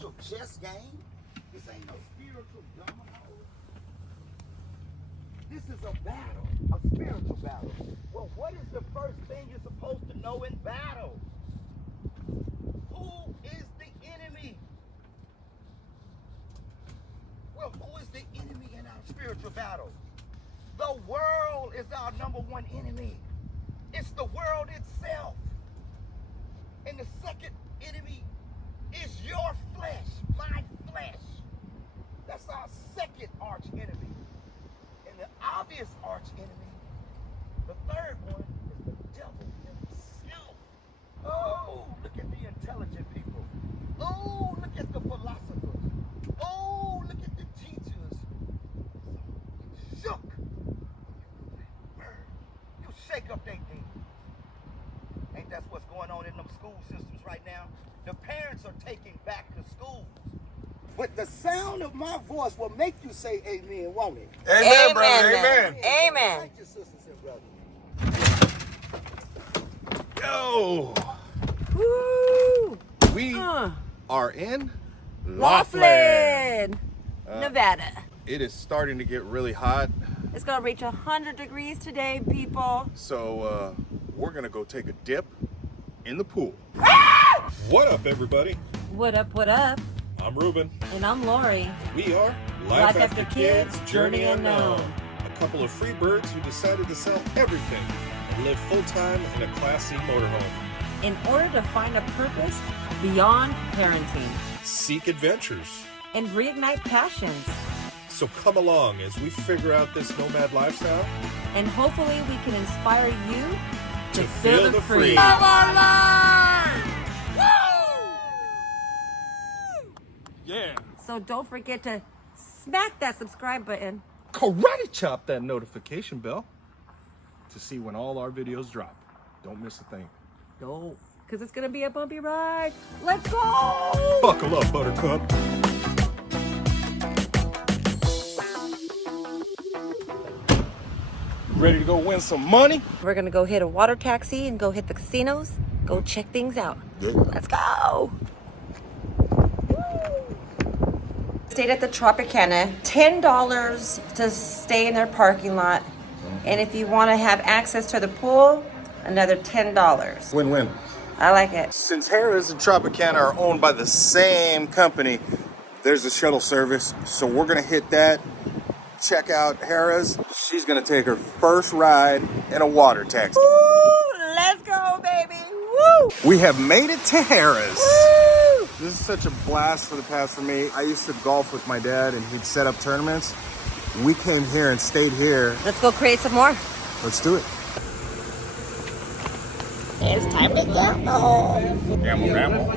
spiritual chess game. This ain't no spiritual domino. This is a battle, a spiritual battle. Well, what is the first thing you're supposed to know in battle? Who is the enemy? Well, who is the enemy in our spiritual battle? The world is our #1 enemy. It's the world itself. And the second enemy is your flesh, my flesh. That's our second arch enemy. And the obvious arch enemy, the third one, is the devil himself. Oh, look at the intelligent people. Oh, look at the philosophers. Oh, look at the teachers. Shook. You shake up their demons. Ain't that what's going on in them school systems right now? The parents are taking back the schools. But the sound of my voice will make you say amen, won't it? Amen, brother. Amen. Amen. Thank you, sisters and brothers. Yo! Woo! We are in Laughlin, Nevada. It is starting to get really hot. It's gonna reach 100 degrees today, people. So we're gonna go take a dip in the pool. What up, everybody? What up, what up? I'm Ruben. And I'm Lori. We are Life After Kids, Journey Unknown. A couple of free birds who decided to sell everything and live full-time in a classy motorhome. In order to find a purpose beyond parenting Seek adventures. and reignite passions. So come along as we figure out this nomad lifestyle. And hopefully we can inspire you To feel the free. Love our life! Yeah. So don't forget to smack that subscribe button. Karate chop that notification bell to see when all our videos drop. Don't miss a thing. Go, because it's going to be a bumpy ride. Let's go! Buckle up, Buttercup. Ready to go win some money? We're going to go hit a water taxi and go hit the casinos. Go check things out. Yeah. Let's go! Stayed at the Tropicana. $10 to stay in their parking lot. And if you want to have access to the pool, another $10. Win-win. I like it. Since Harrah's and Tropicana are owned by the same company, there's a shuttle service. So we're gonna hit that. Check out Harrah's. She's gonna take her first ride in a water taxi. Woo! Let's go, baby! Woo! We have made it to Harrah's. Woo! This is such a blast for the past for me. I used to golf with my dad and he'd set up tournaments. We came here and stayed here. Let's go create some more. Let's do it. It's time to gamble. Gamble.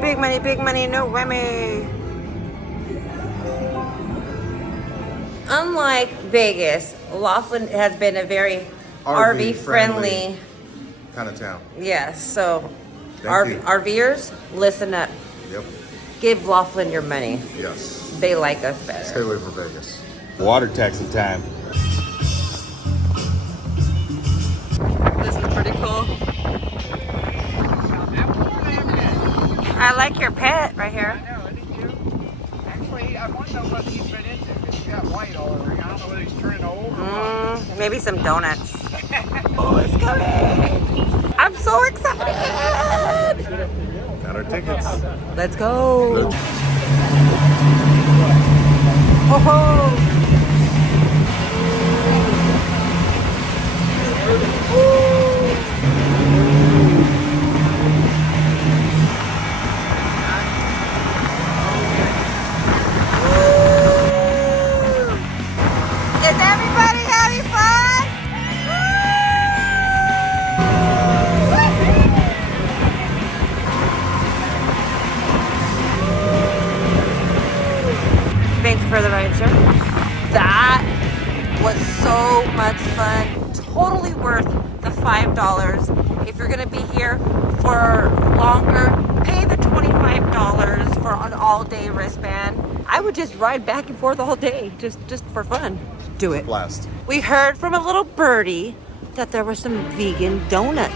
Big money, no whammy. Unlike Vegas, Laughlin has been a very RV friendly. Kind of town. Yes, so Thank you. RVers, listen up. Yep. Give Laughlin your money. Yes. They like us better. Stay away from Vegas. Water taxi time. This is pretty cool. I like your pet right here. I know, isn't you? Actually, I want to know what he's been into because he's got white all over. I don't know whether he's turning old or what. Maybe some donuts. Oh, it's coming! I'm so excited! Got our tickets. Let's go! Oh-ho! Is everybody having fun? Thank you for the ride, sir. That was so much fun. Totally worth the $5. If you're gonna be here for longer, pay the $25 for an all-day wristband. I would just ride back and forth all day, just for fun. Do it. Blast. We heard from a little birdie that there were some vegan donuts.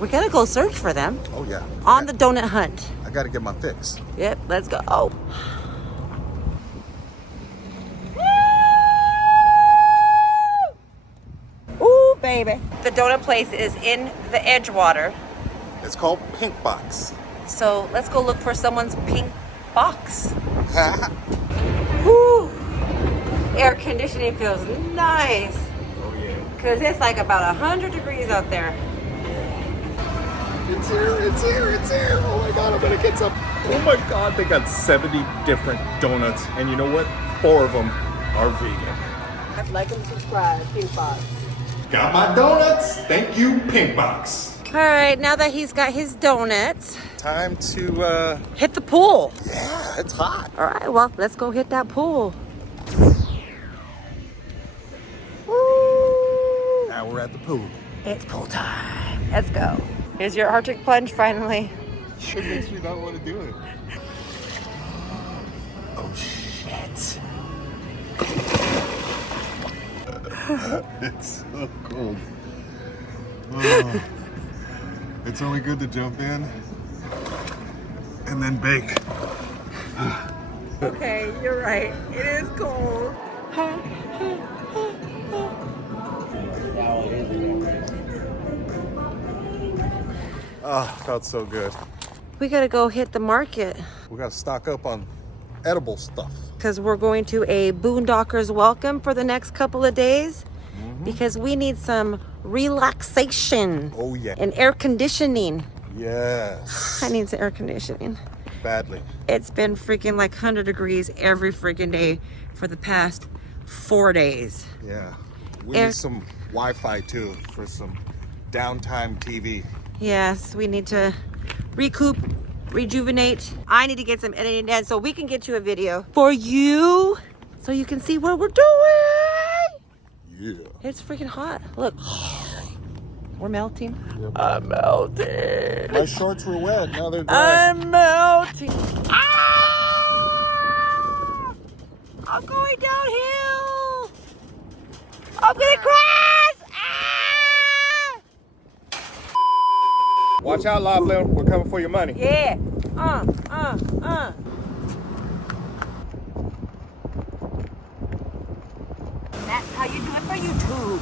We gotta go search for them. Oh yeah. On the donut hunt. I gotta get my fix. Yep, let's go. Oh. Ooh, baby. The donut place is in the Edgewater. It's called PinkBox. So let's go look for someone's pink box. Woo. Air conditioning feels nice. Oh yeah. Cause it's like about 100 degrees out there. It's here, it's here, it's here. Oh my God, I'm gonna get some. Oh my God, they got 70 different donuts. And you know what? 4 of them are vegan. Like and subscribe, PinkBox. Got my donuts. Thank you, PinkBox. All right, now that he's got his donuts, Time to, hit the pool. yeah, it's hot. All right, well, let's go hit that pool. Woo! Now we're at the pool. It's pool time. Let's go. Here's your Arctic plunge finally. It makes me not want to do it. Oh shit. It's so cold. Oh. It's only good to jump in and then bake. Okay, you're right. It is cold. Oh, felt so good. We gotta go hit the market We gotta stock up on edible stuff. because we're going to a Boondockers welcome for the next couple of days because we need some relaxation Oh yeah. and air conditioning. Yes. I need some air conditioning. Badly. It's been freaking like 100 degrees every freaking day for the past 4 days. Yeah. We Air- need some Wi-Fi too for some downtime TV. Yes, we need to recoup, rejuvenate. I need to get some editing done so we can get you a video for you so you can see what we're doing. Yeah. It's freaking hot. Look, we're melting. I'm melting. My shorts were wet, now they're dry. I'm melting. Ah! I'm going downhill. I'm gonna crash. Ah! Watch out, Laughlin. We're coming for your money. Yeah. That's how you do it for YouTube.